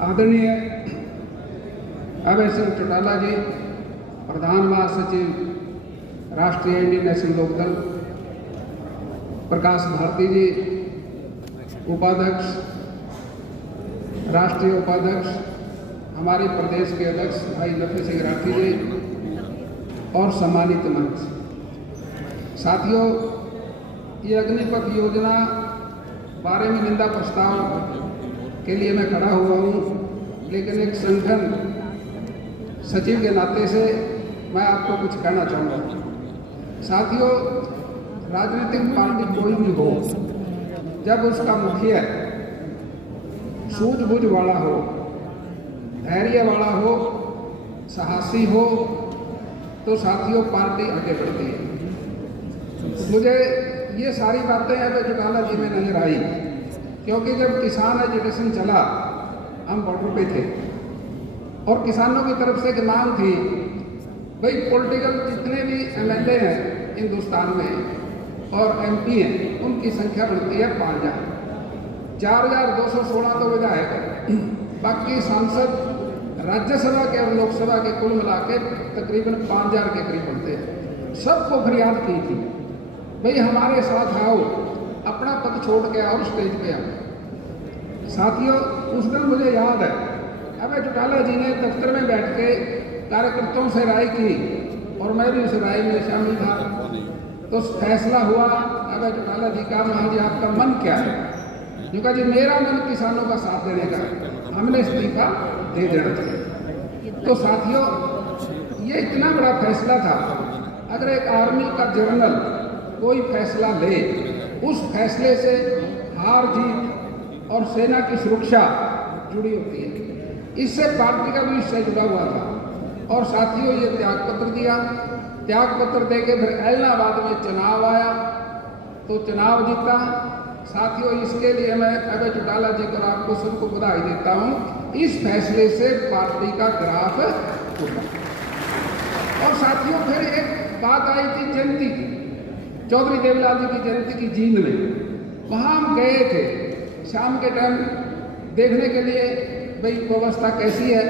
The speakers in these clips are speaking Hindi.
आदरणीय अभय सिंह चौटाला जी, प्रधान महासचिव राष्ट्रीय इंडियन नेशनल लोकदल, प्रकाश भारती जी, उपाध्यक्ष, राष्ट्रीय उपाध्यक्ष, हमारे प्रदेश के अध्यक्ष भाई लखन सिंह राठी जी और सम्मानित मंच, साथियों, ये अग्निपथ योजना बारे में निंदा प्रस्ताव के लिए मैं खड़ा हुआ हूँ, लेकिन एक संगठन सचिव के नाते से मैं आपको कुछ कहना चाहूँगा। साथियों, राजनीतिक पार्टी कोई भी हो, जब उसका मुखिया सूझबूझ वाला हो, धैर्य वाला हो, साहसी हो, तो साथियों पार्टी आगे बढ़ती है। मुझे ये सारी बातें अभय चौटाला जी में नजर आई, क्योंकि जब किसान एजुकेशन चला, हम बॉर्डर पे थे और किसानों की तरफ से एक मांग थी, भाई पॉलिटिकल जितने भी एमएलए हैं हिंदुस्तान में और एमपी हैं, उनकी संख्या बढ़ती है 5000, 4216 तो विधायक, बाकी सांसद राज्यसभा के और लोकसभा के कुल मिला के तकरीबन 5000 के करीब बढ़ते हैं। सबको फरियाद की थी, भाई हमारे साथ आओ, अपना पद छोड़ के आओ, स्टेज पे आओ। साथियों, उस दिन मुझे याद है अभय चौटाला जी ने दफ्तर में बैठ के कार्यकर्ताओं से राय की और मैं भी उस राय में शामिल था। तो फैसला हुआ अभय चौटाला जी का, महाराज आपका मन क्या है? जो कहा जी मेरा मन किसानों का साथ देने का, हमने इस्तीफा दे देना चाहिए। तो साथियों, ये इतना बड़ा फैसला था। अगर एक आर्मी का जनरल कोई फैसला ले, उस फैसले से हार जीत और सेना की सुरक्षा जुड़ी होती है। इससे पार्टी का भी निश्चय जुड़ा हुआ था। और साथियों, ये त्याग पत्र दिया, त्याग पत्र देके फिर इलाहाबाद में चुनाव आया, तो चुनाव जीता। साथियों, इसके लिए मैं अभय चौटाला जी को, आपको सबको बधाई देता हूँ। इस फैसले से पार्टी का ग्राफ उठा। और साथियों, फिर एक बात आई थी जयंती की, चौधरी देवलाल जी की जयंती की जींद में, वहाँ हम गए थे शाम के टाइम देखने के लिए, भाई व्यवस्था कैसी है।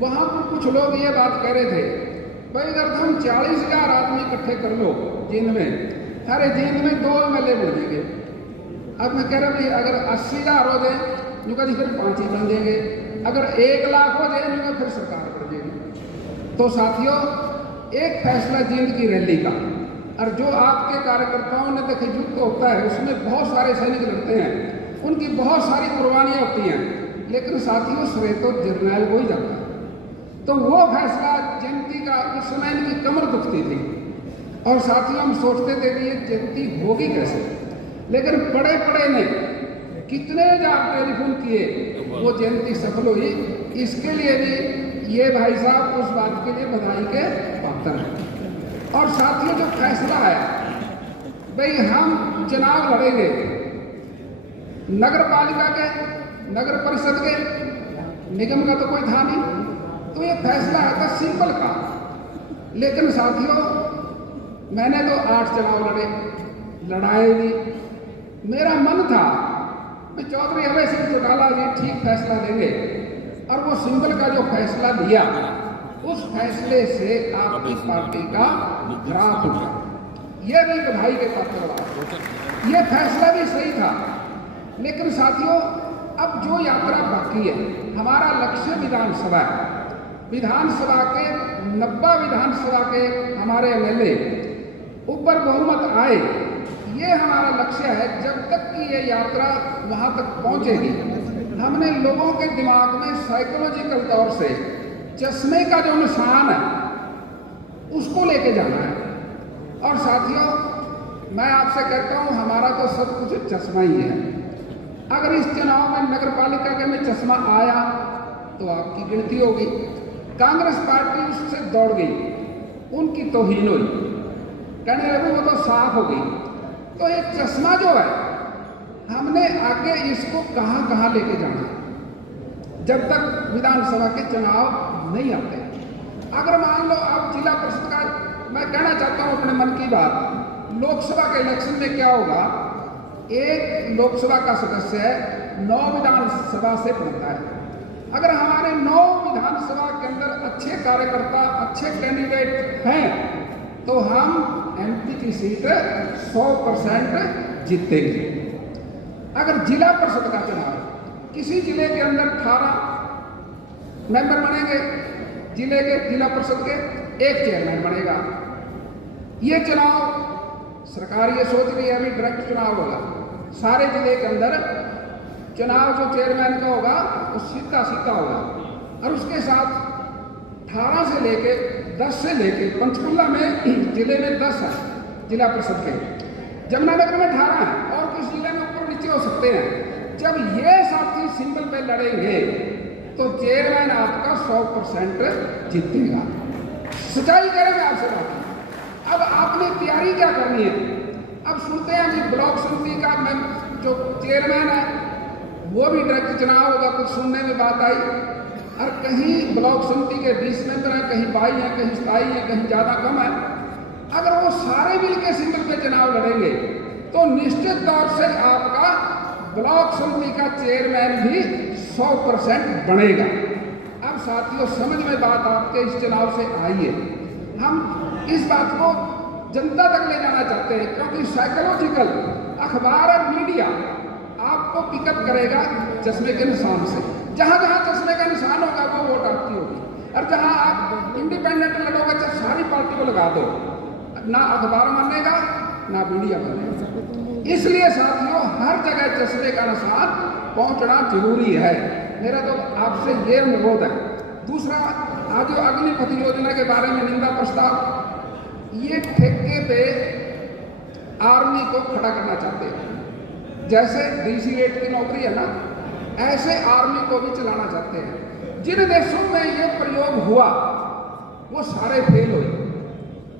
वहाँ पर कुछ लोग ये बात कह रहे थे, भाई अगर हम 40,000 आदमी इकट्ठे कर लो जींद में, अरे जींद में 2 MLA बढ़ जाएंगे। अब मैं कह रहा भाई अगर 80,000 हो जाए, जो जी फिर 5 ही बन जाएंगे। अगर 1 लाख हो जाए, जो फिर सरकार बढ़ जाएगी। तो साथियों, एक फैसला जींद की रैली का, और जो आपके कार्यकर्ताओं ने देखिए युद्ध होता है, उसमें बहुत सारे सैनिक लड़ते हैं, उनकी बहुत सारी कुर्बानियां होती हैं, लेकिन साथियों श्रेय तो जर्नैल को ही जाता है। तो वो फैसला जयंती का, उस समय इनकी कमर दुखती थी और साथियों हम सोचते थे कि ये जयंती होगी कैसे। लेकिन पड़े पड़े ने कितने हजार टेलीफोन किए, वो जयंती सफल हुई। इसके लिए भी ये भाई साहब उस बात के लिए बधाई के पात्र हैं। और साथियों, जो फैसला है, भाई हम चुनाव लड़ेंगे नगर पालिका के, नगर परिषद के, निगम का तो कोई था नहीं, तो ये फैसला है था सिंपल का। लेकिन साथियों, मैंने तो 8 चुनाव लड़ाए भी। मेरा मन था कि चौधरी अभय सिंह चौटाला जी ठीक फैसला देंगे, और वो सिंपल का जो फैसला दिया, उस फैसले से आपकी पार्टी का ग्राफ उठा। यह भी एक भाई के पात्र रहा। यह फैसला भी सही था। लेकिन साथियों, अब जो यात्रा बाकी है, हमारा लक्ष्य विधानसभा है। विधानसभा के 90 विधानसभा के हमारे MLA ऊपर बहुमत आए, ये हमारा लक्ष्य है। जब तक कि ये यात्रा वहां तक पहुंचेगी, हमने लोगों के दिमाग में साइकोलॉजिकल तौर से चश्मे का जो निशान है, उसको लेके जाना है। और साथियों, मैं आपसे कहता हूं, हमारा तो सब कुछ चश्मा ही है। अगर इस चुनाव में नगर पालिका के में चश्मा आया तो आपकी गिनती होगी। कांग्रेस पार्टी उससे दौड़ गई, उनकी तौहीन हुई, कहने लगे वो तो साफ हो गई। तो ये चश्मा जो है, हमने आगे इसको कहां कहां लेके जाना है, जब तक विधानसभा के चुनाव नहीं आते। अगर मान लो अब जिला परिषद का, मैं कहना चाहता हूं अपने मन की बात, लोकसभा के इलेक्शन में क्या होगा, एक लोकसभा का सदस्य 9 विधानसभा से बनता है। अगर हमारे 9 विधानसभा के अंदर अच्छे कार्यकर्ता, अच्छे कैंडिडेट हैं तो हम एमपी की सीट 100% जीतेंगे। अगर जिला परिषद का चुनाव, किसी जिले के अंदर 18 मेंबर बनेंगे, जिले के जिला परिषद के 1 चेयरमैन बनेगा। ये चुनाव सरकार ये सोच रही है अभी डायरेक्ट चुनाव होगा, सारे जिले के अंदर चुनाव जो चेयरमैन का होगा वो सीधा होगा। और उसके साथ 18 से लेके 10 से लेके पंचकुला में जिले में 10 है जिला परिषद के, जमुनानगर में 18 है और कुछ जिले में ऊपर नीचे हो सकते हैं। जब ये साथी सिंबल पे लड़ेंगे तो चेयरमैन आपका 100% जीतेगा। सच्चाई करेंगे आपसे बात। अब आपने तैयारी क्या करनी है? अब सुनते हैं कि ब्लॉक समिति का जो चेयरमैन है वो भी डायरेक्ट चुनाव होगा, कुछ सुनने में बात आई। और कहीं ब्लॉक समिति के 20 मेंबर हैं, कहीं 22 हैं, कहीं 27 हैं, कहीं ज़्यादा कम है। अगर वो सारे मिल के सिंबल पे चुनाव लड़ेंगे तो निश्चित तौर से आपका ब्लॉक समिति का चेयरमैन भी 100% बनेगा। अब साथियों समझ में बात आपके इस चुनाव से आई है। हम इस बात को जनता तक ले जाना चाहते हैं क्योंकि साइकोलॉजिकल अखबार और मीडिया आपको पिकअप करेगा चश्मे के निशान से। जहाँ जहाँ चश्मे का निशान होगा वो वोट आपकी होगी। और जहाँ आप इंडिपेंडेंट लड़ोगे चाहे सारी पार्टी को लगा दो, ना अखबार मानेगा ना मीडिया मानेगा। इसलिए साथियों हर जगह चश्मे का निशान पहुंचना जरूरी है। मेरा तो आपसे ये अनुरोध है। दूसरा, आज जो अग्निपथ योजना के बारे में निंदा प्रस्ताव, ये ठेके पे आर्मी को खड़ा करना चाहते हैं। जैसे डीसी रेट की नौकरी है ना, ऐसे आर्मी को भी चलाना चाहते हैं। जिन देशों में ये प्रयोग हुआ वो सारे फेल हुए।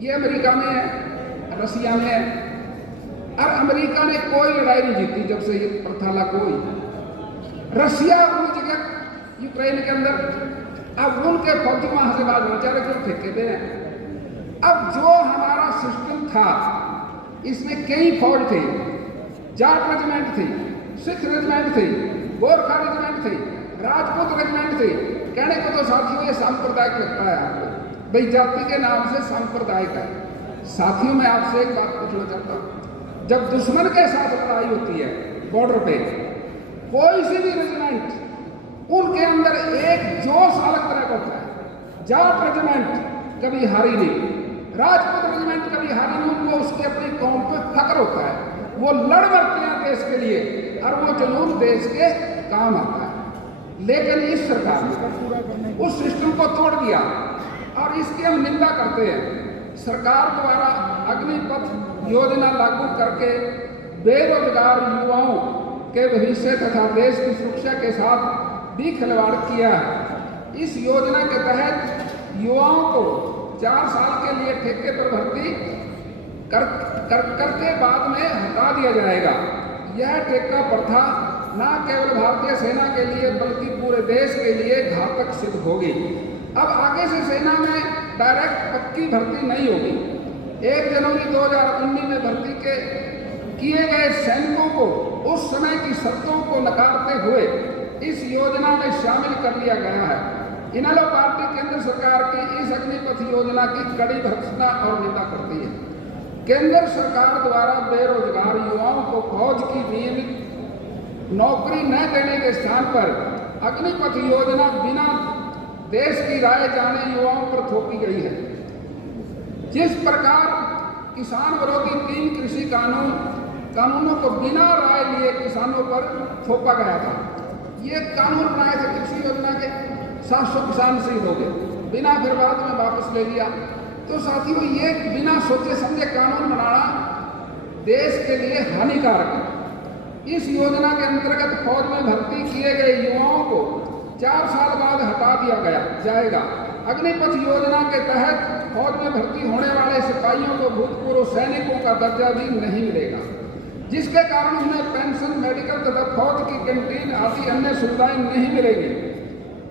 ये अमेरिका में है, रसिया में है। और अमेरिका ने कोई लड़ाई नहीं जीती जब से ये प्रथा लागू हुई। रसिया उन जगह यूक्रेन के अंदर, अब उनके फौजी वहां से बाद बेचारे क्यों ठेके पे हैं। अब जो हमारा सिस्टम था इसमें कई फौज थे, जाट रेजिमेंट थी, सिख रेजिमेंट थी, गोरखा रेजिमेंट थी, राजपूत रेजिमेंट थी। कहने को तो साथियों ये सांप्रदायिक लगता है आपको, भाई जाति के नाम से सांप्रदायिक है। साथियों मैं आपसे एक बात पूछना चाहता हूँ, जब दुश्मन के साथ लड़ाई होती है बॉर्डर पे, कोई सी भी रेजिमेंट उनके अंदर एक जोश अलग तरह का होता है। जाट रेजिमेंट कभी हारी नहीं, राजपूत रेजिमेंट कभी हारी नहीं, उनको उसकी अपनी कौम पे फक्र होता है। वो लड़ मरते हैं देश के लिए और वो जुनून देश के काम आता है। लेकिन इस सरकार ने उस सिस्टम को तोड़ दिया और इसकी हम निंदा करते हैं। सरकार द्वारा अग्निपथ योजना लागू करके बेरोजगार युवाओं के भविष्य तथा देश की सुरक्षा के साथ भी खिलवाड़ किया है। इस योजना के तहत युवाओं को 4 साल के लिए ठेके पर भर्ती करके बाद में हटा दिया जाएगा। यह ठेका प्रथा न केवल भारतीय सेना के लिए बल्कि पूरे देश के लिए घातक सिद्ध होगी। अब आगे से सेना में डायरेक्ट पक्की भर्ती नहीं होगी। 1 जनवरी 2019 में भर्ती किए गए सैनिकों को उस समय की शर्तों को नकारते हुए इस योजना में शामिल कर लिया गया है। इनेलो पार्टी केंद्र सरकार की इस अग्निपथ योजना की कड़ी भर्त्सना और निंदा करती है। केंद्र सरकार द्वारा बेरोजगार युवाओं को फौज की नियमित नौकरी न देने के स्थान पर अग्निपथ योजना बिना देश की राय जाने युवाओं पर थोपी गई है। जिस प्रकार किसान विरोधी 3 कृषि कानूनों को बिना राय लिए किसानों पर थोपा गया था। ये कानून बनाए थे कृषि योजना के, 700 किसान शहीद हो गए, बिना फिर बाद में वापस ले लिया। तो साथियों ये बिना सोचे समझे कानून बनाना देश के लिए हानिकारक है। इस योजना के अंतर्गत फौज में भर्ती किए गए युवाओं को 4 साल बाद हटा दिया जाएगा। अग्निपथ योजना के तहत फौज में भर्ती होने वाले सिपाहियों को भूतपूर्व सैनिकों का दर्जा भी नहीं मिलेगा, जिसके कारण उन्हें पेंशन, मेडिकल तथा फौज की कैंटीन आदि अन्य सुविधाएं नहीं मिलेंगी।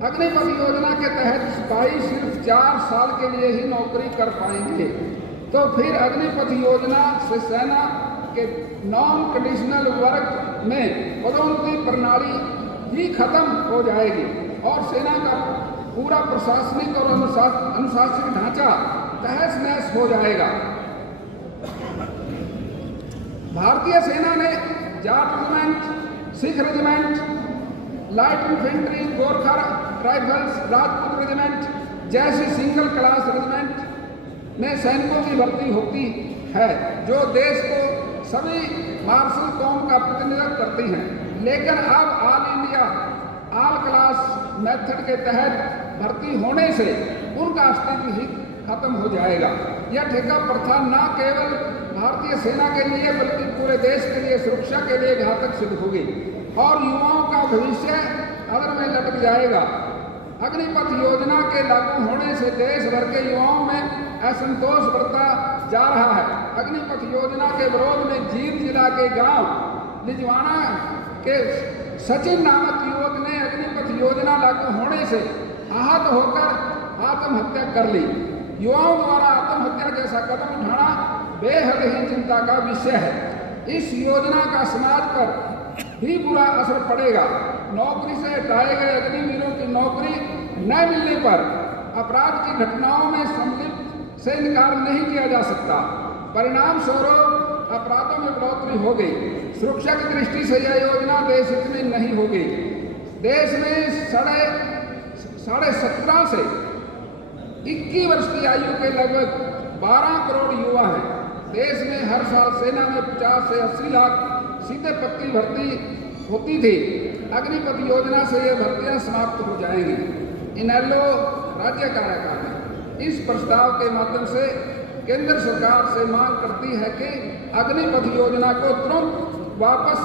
अग्निपथ योजना के तहत सिपाही सिर्फ 4 साल के लिए ही नौकरी कर पाएंगे। तो फिर अग्निपथ योजना से सेना के नॉन कंडीशनल वर्क में पदोन्नति प्रणाली ही खत्म हो जाएगी। और सेना का पूरा प्रशासनिक और अनुशासनिक ढांचा तहस नहस हो जाएगा। भारतीय सेना ने Jat regiment, Sikh regiment, light infantry, Gorkha rifles, Rajput regiment जैसी सिंगल क्लास रेजिमेंट में सैनिकों की भर्ती होती है जो देश को सभी मार्शल कौम का प्रतिनिधित्व करती हैं। लेकिन अब all India all class method के तहत भर्ती होने से उनका अस्तित्व ही खत्म हो जाएगा। यह ठेका प्रथा न केवल भारतीय सेना के लिए बल्कि पूरे देश के लिए सुरक्षा के लिए घातक सिद्ध होगी और युवाओं का भविष्य अगर में लटक जाएगा। अग्निपथ योजना के लागू होने से देश भर के युवाओं में असंतोष बढ़ता जा रहा है। अग्निपथ योजना के विरोध में जींद जिला के गांव लिजवाना के सचिन नामक युवक ने अग्निपथ योजना लागू होने से आहत होकर आत्महत्या कर ली। युवाओं द्वारा आत्महत्या जैसा कदम उठाना बेहद ही चिंता का विषय है। इस योजना का समाज पर भी बुरा असर पड़ेगा। नौकरी से हटाए गए अग्निवीरों की नौकरी न मिलने पर अपराध की घटनाओं में सम्मिलित से इनकार नहीं किया जा सकता। परिणाम स्वरूप अपराधों में बढ़ोतरी हो गई। सुरक्षा की दृष्टि से यह योजना देश हित में नहीं होगी। देश में 17.5 से 21 वर्ष की आयु के लगभग 12 करोड़ युवा हैं। देश में हर साल सेना में 50 से 80 लाख सीधे पक्की भर्ती होती थी। अग्निपथ योजना से ये भर्तियां समाप्त हो जाएंगी। इनेलो राज्य कार्यकारिणी इस प्रस्ताव के माध्यम से केंद्र सरकार से मांग करती है कि अग्निपथ योजना को तुरंत वापस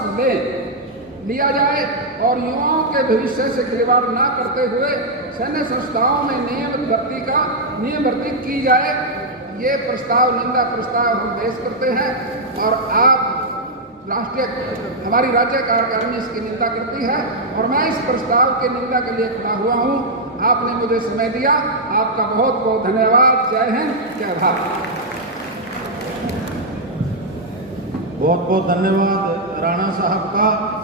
लिया जाए और युवाओं के भविष्य से खिलवाड़ न करते हुए सैन्य संस्थाओं में नियम भर्ती की जाए। ये प्रस्ताव निंदा प्रस्ताव हम पेश करते हैं और आप हमारी राज्य कार्यकारिणी इसकी निंदा करती है और मैं इस प्रस्ताव के निंदा के लिए खड़ा हुआ हूँ। आपने मुझे समय दिया, आपका बहुत बहुत धन्यवाद। जय हिंद, जय भारत। बहुत बहुत धन्यवाद राणा साहब का।